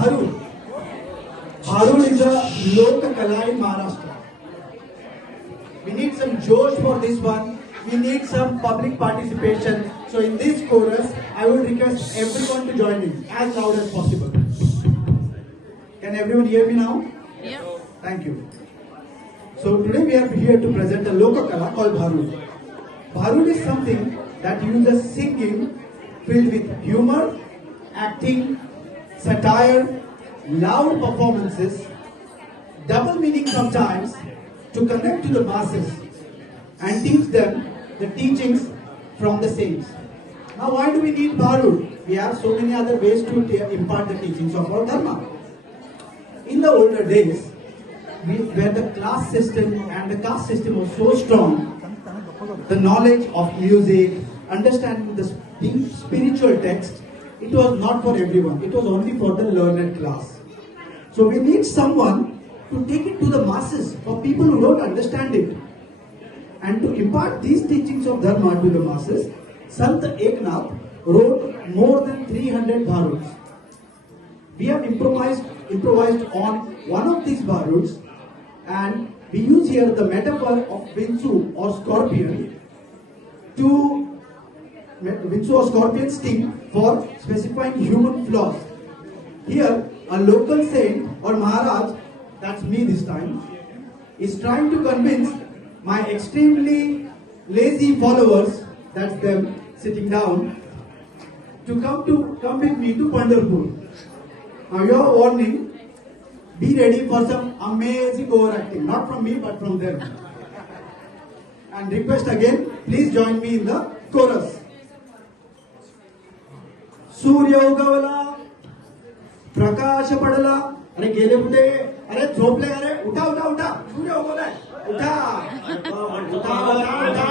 Bharud. Bharud is a Lokakala in Maharashtra. We need some josh for this one. We need some public participation. So in this chorus, I would request everyone to join in as loud as possible. Can everyone hear me now? Yeah. Thank you. So today we are here to present a Lokakala called Bharud. Bharud is something that uses singing filled with humor, acting, satire, loud performances, double meaning sometimes, to connect to the masses and teach them the teachings from the saints. Now why do we need Bharud? We have so many other ways to impart the teachings of our Dharma. In the older days, where the class system and the caste system was so strong, the knowledge of music, understanding the deep spiritual text, it was not for everyone. It was only for the learned class. So we need someone to take it to the masses, for people who don't understand it. And to impart these teachings of Dharma to the masses, Sant Eknath wrote more than 300 Bharuds. We have improvised on one of these Bharuds, and we use here the metaphor of Vinchu or scorpion sting for specifying human flaws. Here, a local saint or Maharaj, that's me this time, is trying to convince my extremely lazy followers, that's them sitting down, to come with me to Pandharpur. Now your warning, be ready for some amazing overacting, not from me but from them. And request again, please join me in the chorus. सूर्य उगवला, प्रकाश पडला, अरे गेले कुठे, अरे झोपले, अरे उठा उठा उठा, सूर्य उगवलाय, उठा उठा उठा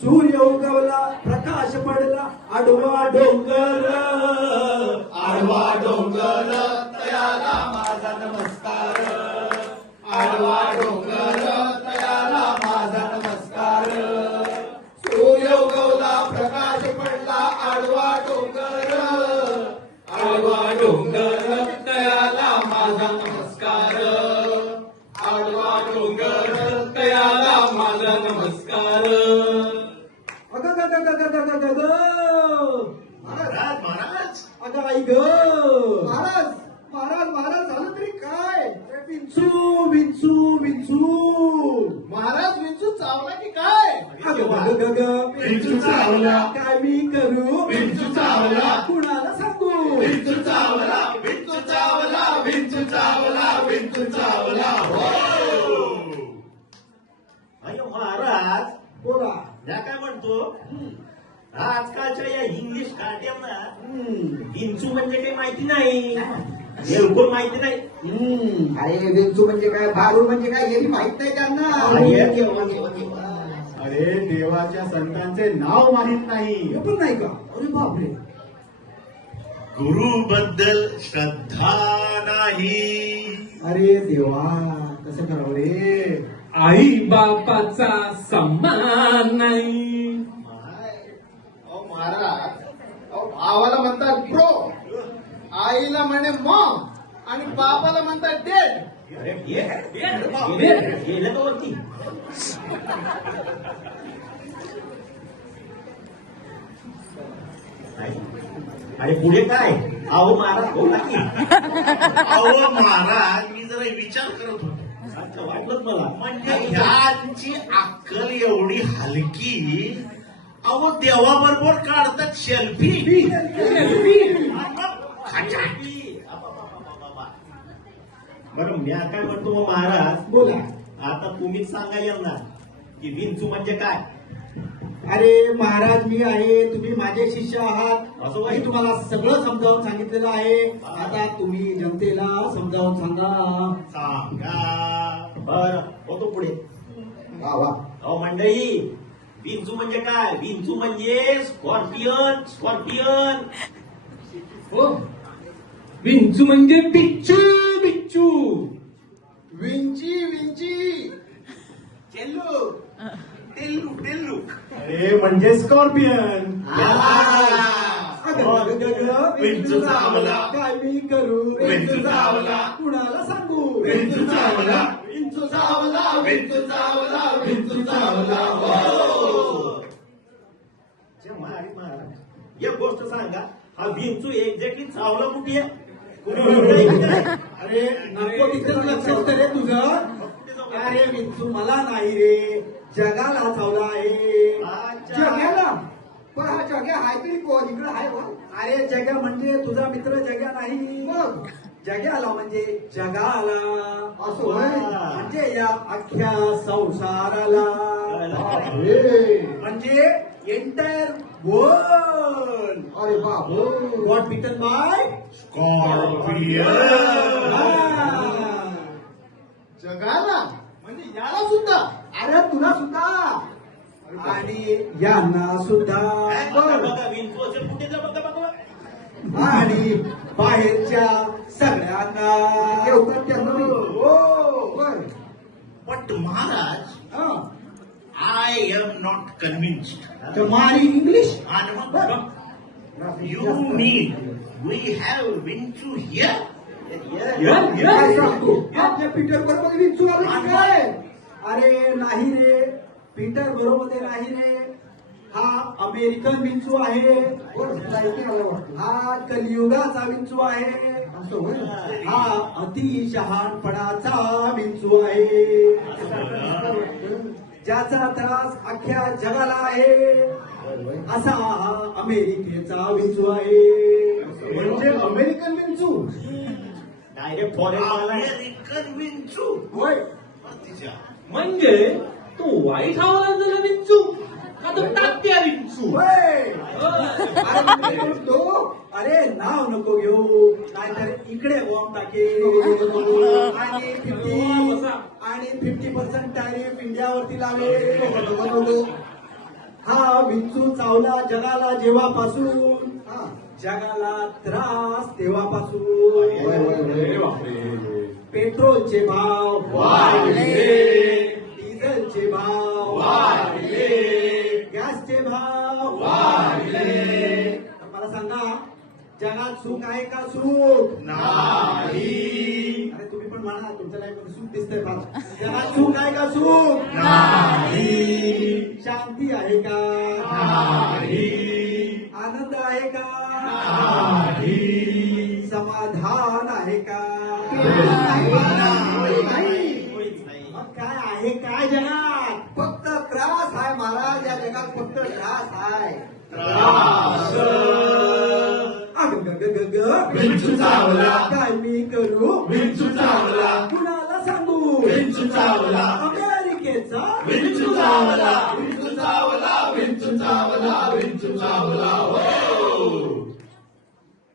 सूर्य उगवला, प्रकाश पडला, आडवा डोंगर तयाला माझा नमस्कार, आडवा डोंगर तयाला माझा नमस्कार. सूर्य उगवला, प्रकाश पडला, आडवा डोंगर तयाला माझा नमस्कार, आडवा डोंगर तयाला माझा नमस्कार. महाराज महाराज, अगं आई ग महाराज महाराज महाराज झालं तरी काय? विंचू विंचू विंचू महाराज, विंचू चावला की काय? विंचू चावला, काय मी करू? विंचू चावला, कुणाला सांगू? विंचू चावला, विंचू चावला, विंचू चावला, विंचू चावला. अयो महाराज, बोला. या काय म्हणतो, आजकालच्या या इंग्लिश काट्यांना विंचू म्हणजे काही माहिती नाही, बिलकुल माहिती नाही. अरे विंचू म्हणजे काय, भारूड म्हणजे काय, हे माहित नाही त्यांना. अरे देवाच्या संतांचे नाव माहित नाही. हे पण नाही का? अरे बापरे. गुरु बद्दल श्रद्धा नाही. अरे देवा, कसं करावं रे. आई बापाचा सन्मान नाही. महाराज, भावाला म्हणतात ब्रो, आईला म्हणे मॉम, आणि बापाला म्हणतात डेड. गेलं का वरती? आणि पुढे काय? अहो महाराज बोला की. अहो महाराज, मी जरा विचार करत होतो, वाटलंच मला. म्हणजे ह्यांची अक्कल एवढी हलकी, अहो देवाबरोबर काढतात सेल्फी. बरं, मी काय म्हणतो मग महाराज, बोला. आता तुम्हीच सांगा यांना की विंचू म्हणजे काय. अरे महाराज, मी आहे, तुम्ही माझे शिष्य आहात, असं मी तुम्हाला सगळं समजावून सांगितलेलं आहे. आता तुम्ही जनतेला समजावून सांगा. सांगा. बरं, होतो पुढे. वा वा. अहो मंडळी, विंचू म्हणजे काय? विंचू म्हणजे स्कॉर्पियन. स्कॉर्पियन हो, विंचू म्हणजे बिच्छू. बिच्छू विंची विंची, चेल्लू टेल्लू टेल्लू अरे म्हणजे स्कॉर्पियन. विंचू चावला. काय मी करू? विंचू चावला. कुणाला सांगू? विंचू चावला. विंचू चावला. विंचू चावला. विंचू चावला. एक गोष्ट सांगा, हा विंचू एक्झॅक्टली चावला कुठे आहे? कुणी म्हणतंय की काय? अरे नको तिथेच लक्ष असतं रे तुझं. अरे विंचू मला नाही रे, जगाला चावला आहे. अच्छा. जगाला? पण हा जग्या हाय तरी कोण इकडे हाय बा? अरे जग्या म्हणजे तुझा मित्र जग्या नाही. मग जग्याला म्हणजे जगाला असं होय. म्हणजे या अख्ख्या संसाराला. म्हणजे एंटायर वर्ल्ड. अरे बाप, गॉट बिटन बाय स्कॉर्पियन. जगाला म्हणजे याला सुद्धा. अरे तुला सुद्धा आणि यांना सुद्धा. बघा विंचू असेल कुठे जा बघा बघा. आणि बाहेरच्या सगळ्यांना. बट महाराज, हा. I am not convinced. तुम्हारी English. You mean we have Vinchu here? काय सांगतो? आपल्या पीटर बरोबर विंचू आले की काय? अरे नाही रे, पीटर बरोबर नाही रे. हा अमेरिकन विंचू आहे. हा कलियुगाचा विंचू आहे. हा अतिशहाणपणाचा विंचू आहे, ज्याचा त्रास अख्ख्या जगाला आहे. असा हा अमेरिकेचा विंचू आहे. म्हणजे अमेरिकन विंचू. डायरेक्ट फॉरेन आला. American Vinchu. होय. तिच्या. म्हणजे तो व्हाईट हाऊसला झाला विंचू का तो तात्या विंचू? होय. अरे मी म्हणतो, अरे नाव नको घेऊ, नाहीतर इकडे बॉम्ब टाके. आणि 50% टॅरिफ इंडियावरती लावे. हा विंचू चावला जगाला जेव्हापासून, जगाला त्रास तेव्हापासून. पेट्रोलचे भाव वाढले, डिझेलचे भाव वाढले, गॅसचे भाव वाढले. मला सांगा, जगात सुख आहे का? सुख नाही. अरे तुम्ही पण म्हणा, तुमच्या लाईफ सुख दिसतंय फार. जगात सुख आहे का? सुख नाही. शांती आहे का? आनंद आहे का? समाधान आहे का? मग काय आहे काय जगात? फक्त त्रास आहे महाराज. या जगात फक्त त्रास आहे. विंचू चावला. काय मी करू? विंचू चावला. कुणाला सांगू? विंचू चावला. अमेरिकेचा विंचू चावला. विंचू चावला. विंचू चावला. विंचू चावला.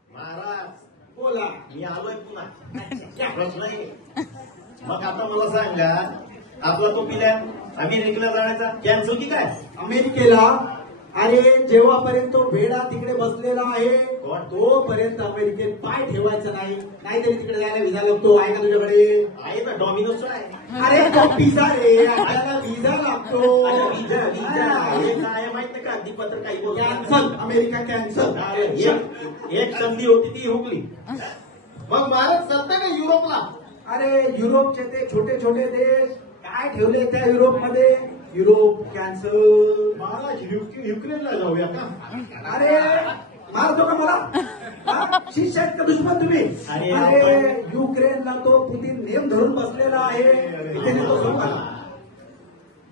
महाराज बोला. मी आलोय पुन्हा. प्रश्न आहे. मग आता मला सांगा, आपला तो प्लॅन अमेरिकेला जाण्याचा कॅन्सल की काय? अमेरिकेला? अरे जेव्हापर्यंत तो भेडा तिकडे बसलेला आहे, कोण? तोपर्यंत अमेरिकेत पाय ठेवायचा नाही. नाहीतरी तिकडे जायला विजा लागतो. आहे का तुझ्याकडे? आहे ना, डॉमिनोज आहे. अरे तो पिझ्झा रे, आपल्याला विजा लागतो. अच्छा, विजा हे काय माहित नाही का? अगदीपत्र काही बोलतो. कॅन्सल. America cancel. एक संधी होती ती हुकली. मग महाराज सध्या का युरोपला? अरे युरोपचे ते छोटे छोटे देश काय ठेवले त्या युरोपमध्ये? Europe cancel. महाराज युक्रेनला जाऊया का? अरे मारतो का मला? हा? शिष्य आहेत का दुश्मन तुम्ही? अरे, अरे युक्रेनला तो पुतीन नेम धरून बसलेला आहे. इथे नको जाऊ का?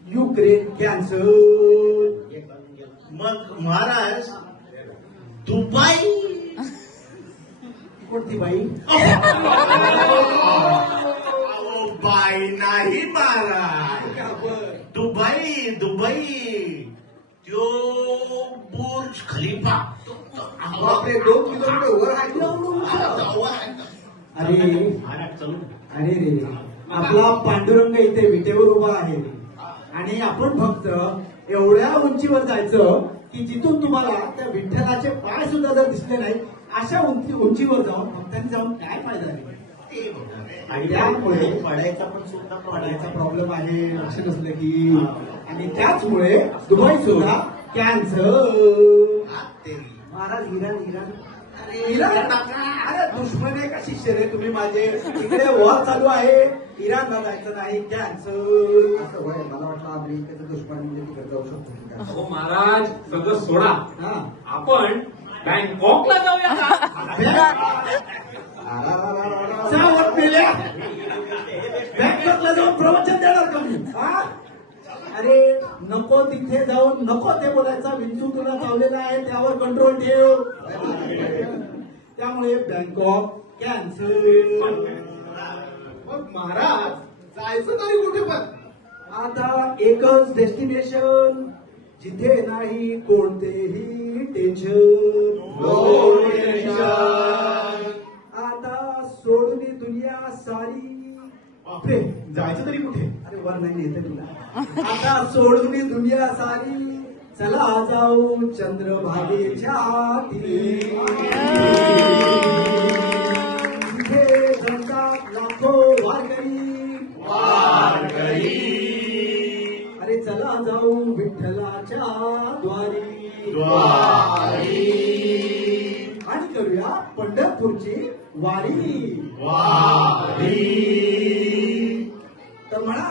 Ukraine cancel. मग महाराज, दुबई. कोणती बाई? अहो, बाई नाही महाराज. दुबई. दुबई. त्यो बुर्ज खलिफा. बापरे, 2 किलोमीटर वर आहे तो. अरे महाराज चलू. अरे रे, आपला पांडुरंग इथे विटेवर उभा आहे आणि आपण फक्त एवढ्या उंचीवर जायचं की जिथून तुम्हाला त्या विठ्ठलाचे पाय सुद्धा जर दिसले नाही, अशा उंचीवर जाऊन भक्तांनी जाऊन काय फायदा आहे? आणि त्यामुळे पडायचा पण सुद्धा पाण्याचा प्रॉब्लेम आहे लक्ष नसलं की आणि त्याचमुळे दुबई सुद्धा कॅन्सर. महाराज इराण अरे दुश्मन आहे का शिष्य रे तुम्ही माझे. इकडे वॉर चालू आहे, इराणला जायचं नाही, कॅन्सर. असं होय, मला वाटलं अमेरिकेचं दुश्मन म्हणजे तिकडे जाऊ शकतो. अहो महाराज सगळं सोडा, हा. आपण बँकॉकला जाऊया का? सावध मेल्या. बँकॉकला जाऊन प्रवचन देणार का मी? हा? अरे नको तिथे जाऊन नको ते बोलायचा. विंचू तुला चावलेला आहे, त्यावर कंट्रोल ठेव. त्यामुळे बँकॉक कॅन्सर. मग महाराज जायचं तरी कुठे पण? आता एकच डेस्टिनेशन जिथे नाही कोणतेही टेन्शन. आता सोडून दुनिया सारी. बापरे, जायचं तरी कुठे? अरे वर नाही येते तुला. आता सोडून दुनिया सारी, चला जाऊ चंद्रभागेच्या तीरी. तिथे जमतात लाखो वारकरी. अरे चला जाऊ विठ्ठलाच्या द्वारी. आणि करूया पंढरपूरची वारी. तर म्हणा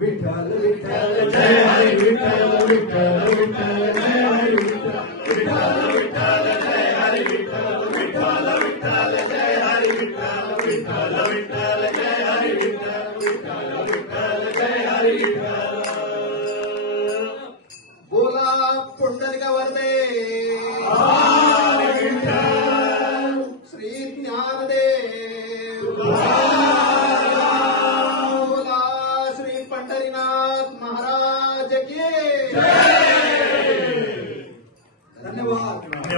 विठ्ठल विठ्ठल जय हरी विठ्ठल विठ्ठल विठ्ठल जय हरी विठ्ठल विठ्ठल विठ्ठल जय हरी विठ्ठल विठ्ठल विठ्ठल जय हरी विठ्ठल विठ्ठल विठ्ठल जय हरी विठ्ठल विठ्ठल विठ्ठल जय हरी विठ्ठल. बोला पुंडलिका वरदे. श्री ज्ञानदेव. बोला श्री पंढरीनाथ महाराज की. धन्यवाद.